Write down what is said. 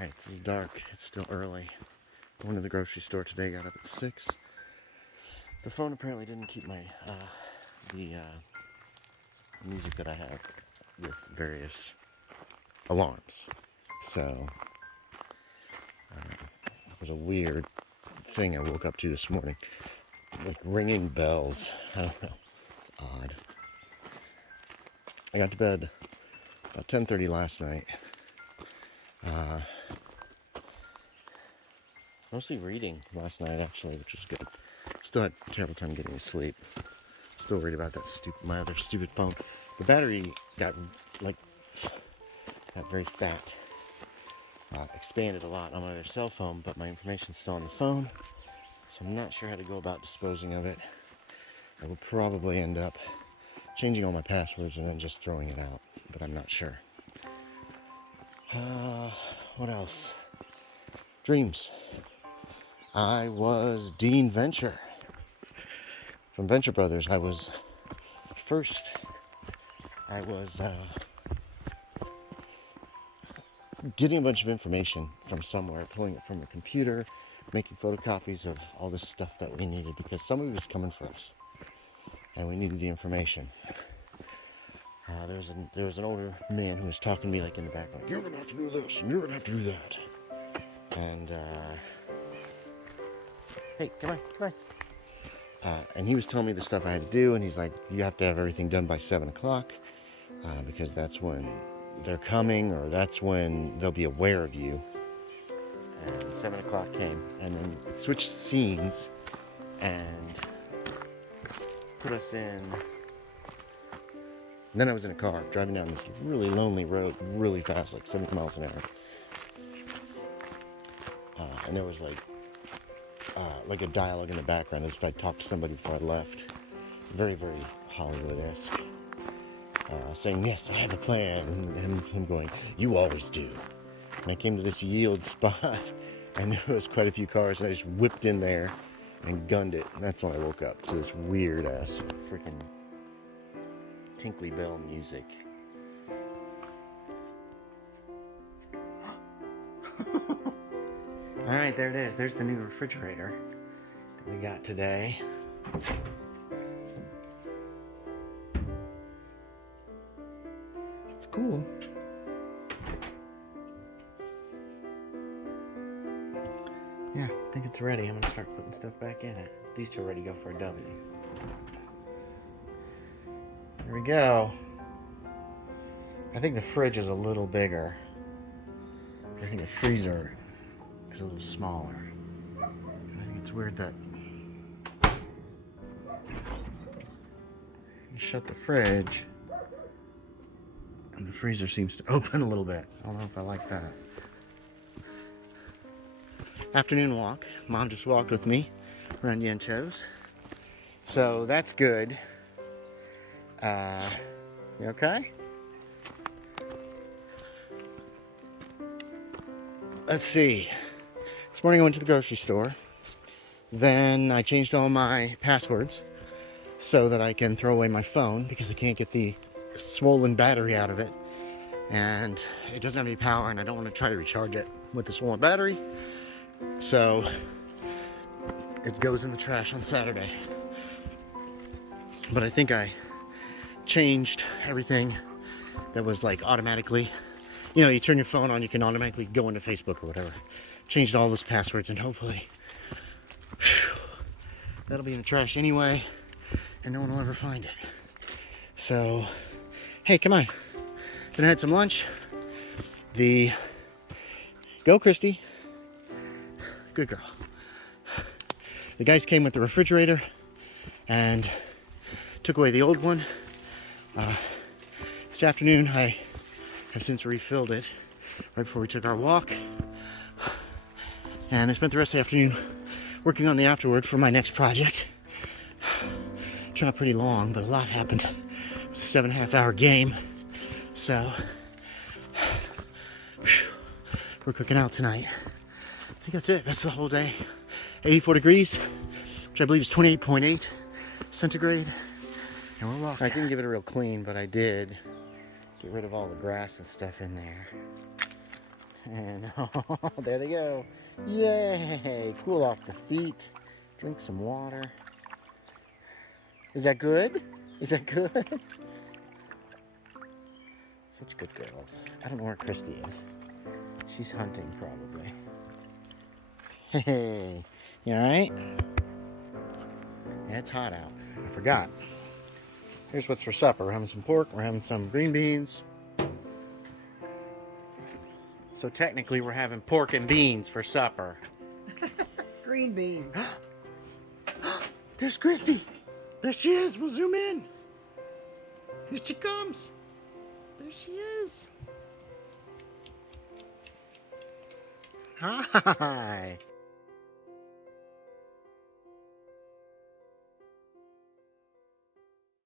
Alright, it's a little dark. It's still early. I went to the grocery store today, got up at 6. The phone apparently didn't keep my, the music that I have with various alarms. So, it was a weird thing I woke up to this morning. Like ringing bells. I don't know. It's odd. I got to bed about 10:30 last night. Mostly reading last night, actually, which was good. Still had a terrible time getting to sleep. Still worried about that my other stupid phone. The battery got very fat. Expanded a lot on my other cell phone, but my information's still on the phone, so I'm not sure how to go about disposing of it. I will probably end up changing all my passwords and then just throwing it out, but I'm not sure. What else? Dreams. I was Dean Venture from Venture Brothers. I was getting a bunch of information from somewhere, pulling it from a computer, making photocopies of all this stuff that we needed because somebody was coming for us and we needed the information. There was an older man who was talking to me like in the background. You're gonna have to do this and you're gonna have to do that. And hey, come on. And he was telling me the stuff I had to do, and he's like, you have to have everything done by 7 o'clock because that's when they're coming, or that's when they'll be aware of you. And 7 o'clock came, and then it switched scenes and put us in. And then I was in a car driving down this really lonely road really fast, like 70 miles an hour. And there was like a dialogue in the background as if I talked to somebody before I left. Very, very Hollywood-esque. Saying, yes, I have a plan. And him going, you always do. And I came to this yield spot, and there was quite a few cars, and I just whipped in there and gunned it. And that's when I woke up to this weird-ass freaking tinkly bell music. Alright, there it is. There's the new refrigerator that we got today. It's cool. Yeah, I think it's ready. I'm going to start putting stuff back in it. These two are ready to go for a W. There we go. I think the fridge is a little bigger. I think the freezer is a little smaller. I think it's weird that you shut the fridge and the freezer seems to open a little bit. I don't know if I like that. Afternoon walk. Mom just walked with me around Yencho's. So that's good. You okay? Let's see. This morning I went to the grocery store. Then I changed all my passwords so that I can throw away my phone because I can't get the swollen battery out of it. And it doesn't have any power, and I don't want to try to recharge it with the swollen battery. So it goes in the trash on Saturday. But I think I changed everything that was like automatically, you know, you turn your phone on, you can automatically go into Facebook or whatever. Changed all those passwords, and hopefully that'll be in the trash anyway, and no one will ever find it. So, hey, come on. Gonna have some lunch. Go, Christie. Good girl. The guys came with the refrigerator and took away the old one. This afternoon, I have since refilled it right before we took our walk. And I spent the rest of the afternoon working on the afterword for my next project. Turned out pretty long, but a lot happened. It was a 7.5 hour game. So, we're cooking out tonight. I think that's it. That's the whole day. 84 degrees, which I believe is 28.8 centigrade. And we're walking. I didn't give it a real clean, but I did get rid of all the grass and stuff in there. And oh, there they go. Yay! Cool off the feet. Drink some water. Is that good? Is that good? Such good girls. I don't know where Christie is. She's hunting probably. Hey, you alright? Yeah, it's hot out. I forgot. Here's what's for supper. We're having some pork. We're having some green beans. So technically we're having pork and beans for supper. Green beans. There's Christie. There she is. We'll zoom in. Here she comes. There she is. Hi.